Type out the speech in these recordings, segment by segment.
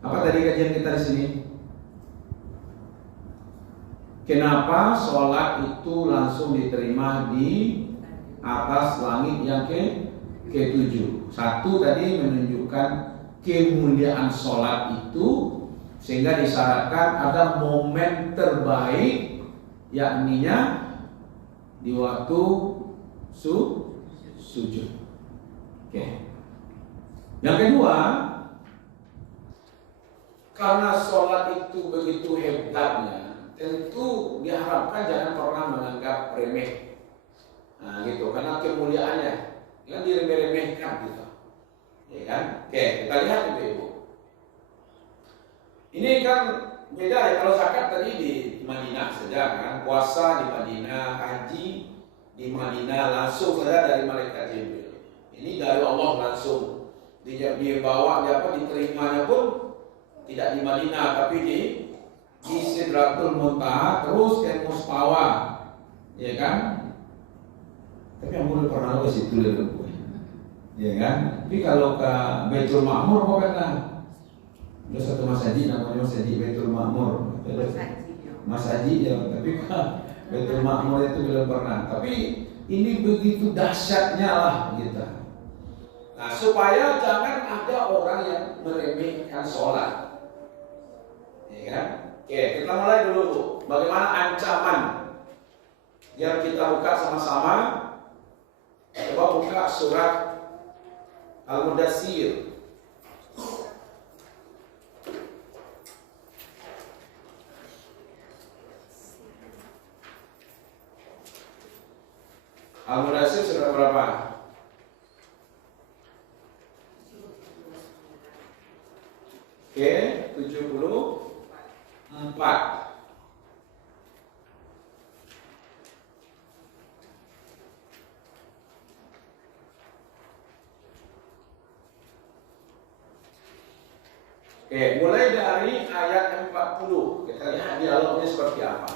Apa tadi kajian kita di sini? Kenapa sholat itu langsung diterima di atas langit yang ke-7? Satu tadi menunjukkan kemuliaan sholat itu, sehingga disyaratkan ada momen terbaik, yakninya di waktu sujud. Oke. Yang kedua, karena sholat itu begitu hebatnya, tentu diharapkan jangan pernah menganggap remeh. Nah gitu, karena kemuliaannya yang diremeh-remehkan gitu. Ya kan? Oke, kita lihat Ibu. Ini kan beda ya, kalau zakat tadi di Madinah saja kan, puasa di Madinah, haji di Madinah langsung saja dari malaikat Jibril. Ini dari Allah langsung. Dibawa diterimanya pun tidak di Madinah tapi di Sidratul Muntaha terus ke Mustawa, ya kan? Tapi yang boleh pernah ke situ dulu, ya kan? Tapi kalau ke Baitul Ma'mur apa kan? Ada satu masjid namanya Masjid Baitul Ma'mur. Masjid ya, tapi Baitul Ma'mur itu belum pernah. Tapi ini begitu dahsyatnya lah gitu. Nah, supaya jangan ada orang yang meremehkan sholat, ya kan? Oke, kita mulai dulu tuh. Bagaimana ancaman? Biar kita buka sama-sama. Coba buka surat Al-Mudaththir. Al-Mudaththir surat berapa? Oke, 74. Oke, mulai dari ayat 40. Kita lihat dialognya seperti apa.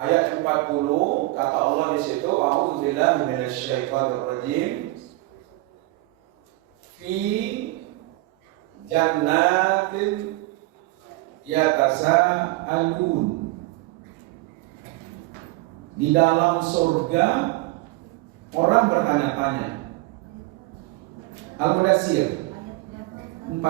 Ayat 40 kata Allah di situ, a'udzubillahi minasyaitonir rajim. Fi jannatin yatasaalun. Di dalam surga orang bertanya-tanya. Al-Mudaththir 40.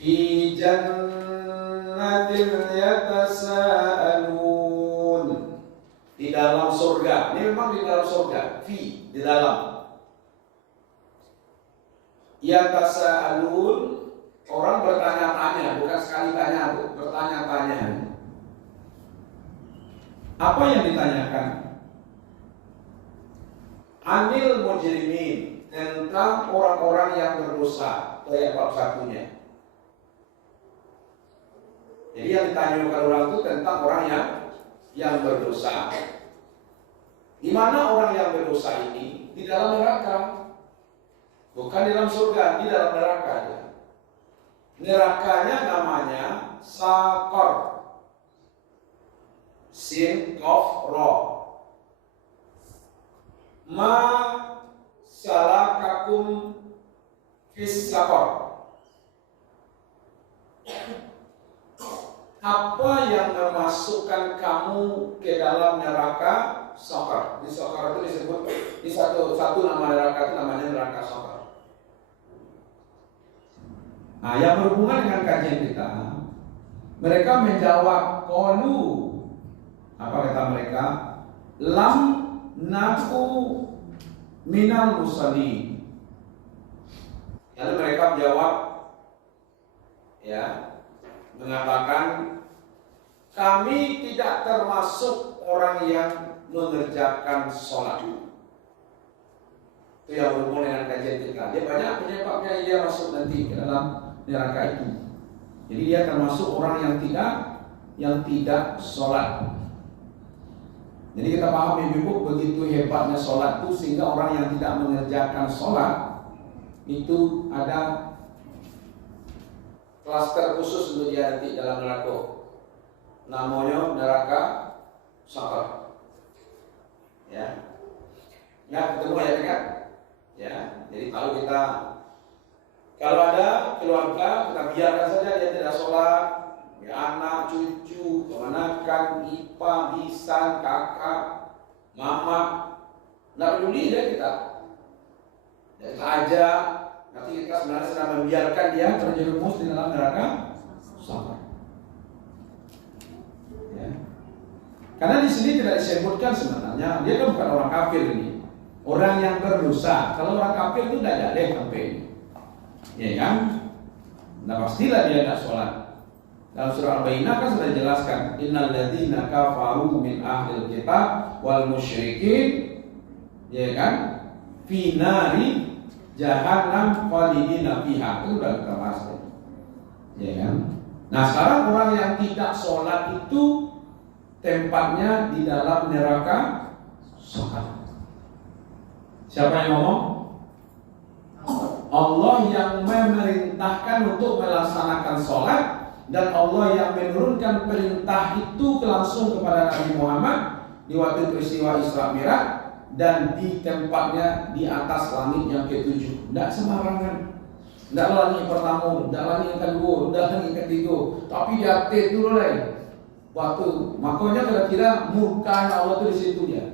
Fi jannatin yatasaalun. Di dalam surga. Ini memang di dalam surga. Fi, di dalam. Yatasaalun, orang bertanya-tanya, bukan sekali tanya, bertanya-tanya. Apa yang ditanyakan? Anil mujrimin, tentang orang-orang yang berdosa. Ayat 41-nya. Jadi yang ditanyakan orang itu tentang orang yang berdosa. Di mana orang yang berdosa ini? Di dalam neraka. Bukan di dalam surga, di dalam neraka. Nerakanya namanya Saqar. Sin, Qaf, Ra. Ma salakakum fis Saqar. Apa yang memasukkan kamu ke dalam neraka Saqar? Di Saqar itu disebut, di satu nama neraka itu namanya neraka Saqar. Nah, yang berhubungan dengan kajian kita, mereka menjawab qalu. Apa kata mereka? Lam naku minal musallin. Lalu mereka menjawab, ya, mengatakan kami tidak termasuk orang yang mengerjakan sholat. Itu yang berhubungan dengan kajian kita. Dia banyak penyebabnya dia masuk nanti ke dalam neraka itu. Jadi dia termasuk orang yang tidak sholat. Jadi kita paham Ibu, begitu hebatnya sholat itu sehingga orang yang tidak mengerjakan sholat itu ada klaster khusus untuk dia nanti dalam neraka. Namanya neraka sakar. Ya. Ya, ketemu ya kan? Ya, jadi kalau ada keluarga, kita biarkan saja dia tidak sholat, ya, anak, cucu, keponakan, ipar, bisan, kakak, mama, tidak peduli ya kita. Ya, kita ajak, nanti kita sebenarnya sedang membiarkan dia terjerumus di dalam neraka sakar. Ya. Karena di sini tidak disebutkan sebenarnya dia kan bukan orang kafir ini, orang yang berdosa. Kalau orang kafir itu tidak ada sampai ini. Ya kan? Nah pastilah dia tidak sholat. Dalam surah Al-Baqarah kan sudah dijelaskan, innal ladzina kafaru min ahlil kitab wal musyrikin, ya kan? Fi nari jahannam khalidina fiha. Itu sudah kita bahas. Ya kan? Nah sekarang orang yang tidak sholat itu tempatnya di dalam neraka sakar. Siapa yang ngomong? Allah yang memerintahkan untuk melaksanakan sholat, dan Allah yang menurunkan perintah itu langsung kepada Nabi Muhammad di waktu peristiwa Isra Mi'raj, dan di tempatnya di atas langit yang ketujuh. Tidak sembarangan. Tidak langit yang pertama, tidak langit yang kedua, tidak langit yang ketiga, tapi di atas dulu lagi. Waktu makanya kira-kira murkanya Allah itu di situ ya.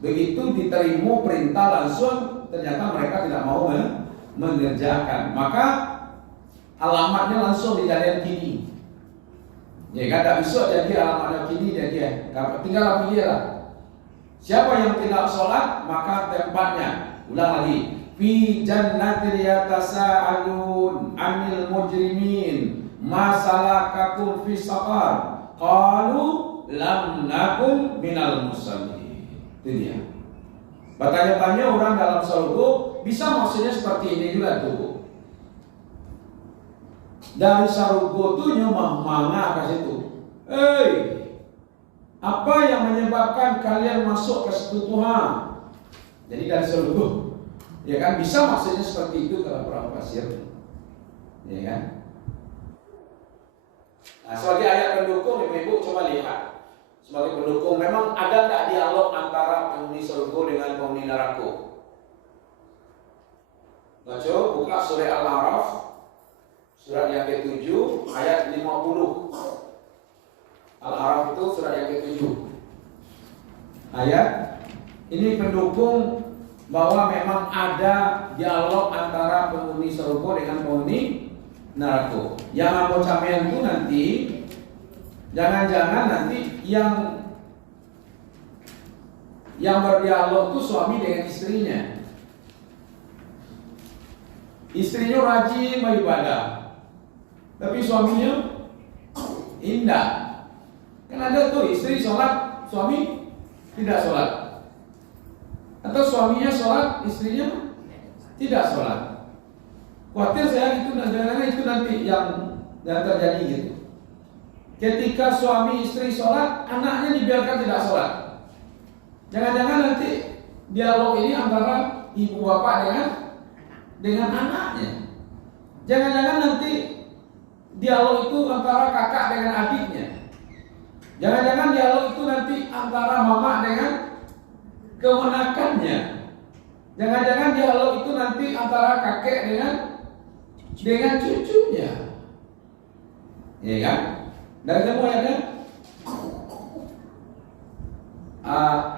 Begitu diterima perintah langsung, ternyata mereka tidak mau mengerjakan, maka alamatnya langsung dijadikan kini. Ya kan, tak bisa jadi alamatnya kini jadi. Tinggal pilih lah. Siapa yang tidak sholat, maka tempatnya, ulang lagi, fi jannatil yatasaalun 'anil mujrimin ma salakakum fi saqar qalu lam nakun minal musallin. Itu dia. Bertanya-tanya orang dalam surga. Bisa maksudnya seperti ini juga tuh. Dari surga tuh nyomah mana ke situ. Apa yang menyebabkan kalian masuk ke situ Tuhan? Jadi dari surga. Ya kan, bisa maksudnya seperti itu kalau perang pasir. Ya kan? Nah, sebagai ayat pendukung, ibu-ibu coba lihat. Sebagai pendukung, memang ada nggak dialog antara penghuni surga dengan penghuni neraka? Baca, buka surah Al-A'raf, surat yang ke-7, ayat 50. Al-A'raf itu surat yang ke-7. Ayat ini pendukung bahwa memang ada dialog antara penghuni surga dengan penghuni neraka. Yang mau camen itu nanti, jangan-jangan nanti yang berdialog itu suami dengan istrinya. Istrinya rajin beribadah, tapi suaminya indah. Kan ada tuh istri sholat, suami tidak sholat. Atau suaminya sholat, istrinya tidak sholat. Khawatir saya itu nanti yang terjadi gitu. Ketika suami istri sholat, anaknya dibiarkan tidak sholat. Jangan-jangan nanti dialog ini antara ibu bapak dengan anaknya. Jangan-jangan nanti dialog itu antara kakak dengan adiknya. Jangan-jangan dialog itu nanti antara mama dengan keponakannya. Jangan-jangan dialog itu nanti antara kakek dengan cucunya. Ya kan? Dari semua ya kan?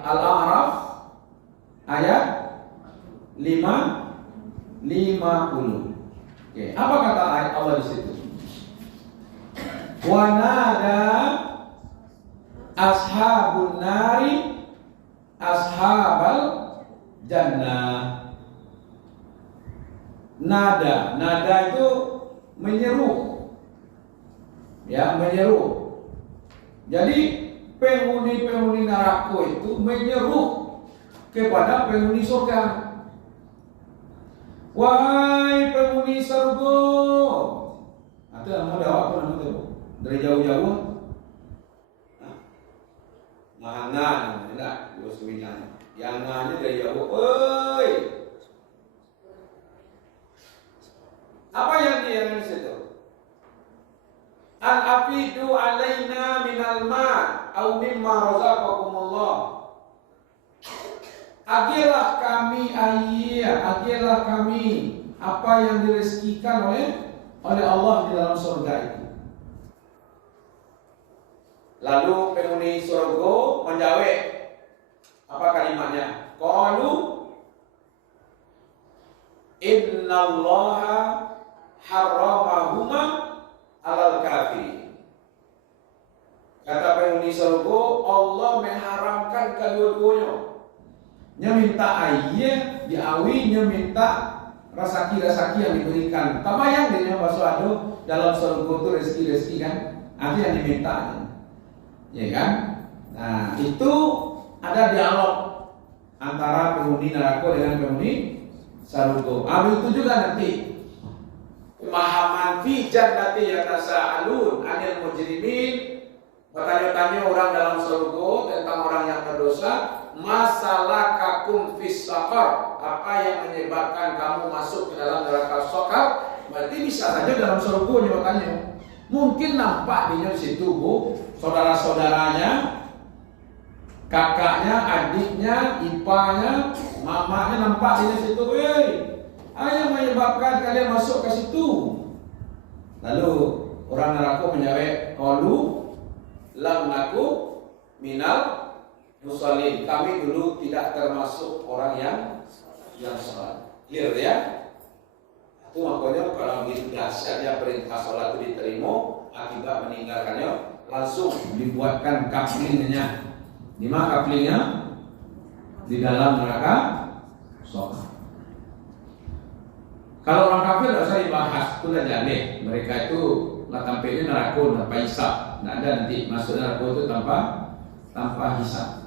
Al-A'raf ayat 50. Oke, apa kata ayat Allah di situ? Wa nada ashabun nari ashabal jannah. Nada itu menyeru. Ya, menyeru. Jadi penghuni neraka itu menyeru kepada penghuni surga. Wahai penghuni surga. Ada nama jawab apa nama itu? Dari jauh-jauh. Mana enggak? Dua sembilan. Yang nanya dari jauh. Oi. Apa yang dia di situ? An afidu alaina minal ma au mimma razaqakumullah. Agilah kami agilah kami apa yang direzekikan oleh Allah di dalam surga itu. Lalu penghuni surga menjawab, apa kalimatnya? Qalu innallaha harramahuma alal kafir. Kata penghuni surga, Allah mengharamkan kedua-duanya. Nya minta ayah diawi, nya minta rasaki-rasaki yang diberikan. Tabayang dia basuh dalam surga itu rezeki-rezeki kan? Nanti yang diminta, ya kan? Nah itu ada dialog antara penghuni neraka dengan penghuni surga. Itu juga nanti pemahaman fi jannati yatasaalun 'anil mujrimin. Bertanya-tanya orang dalam surga tentang orang yang berdosa, masalah kakum fis saqar, apa yang menyebabkan kamu masuk ke dalam neraka saqar? Berarti bisa saja dalam surga jawabannya. Mungkin nampak dia di situ, Bu, saudara-saudaranya, kakaknya, adiknya, ipanya, mamanya nampak di situ. Apa yang menyebabkan kalian masuk ke situ? Lalu orang neraka menjawab, qalu lam naku minal musallin. Kami dulu tidak termasuk orang yang salat. Clear ya? Itu makanya kalau begitu dahsyatnya perintah salat itu diterima, akibat meninggalkannya langsung dibuatkan kaplingnya. Di mana kaplingnya? Di dalam neraka surga. Kalau orang kafir tidak usah dibahas, itu dah jaleh. Mereka itu lah tampilnya neraka tanpa hisab. Tidak ada nanti masuk neraka itu tanpa hisab.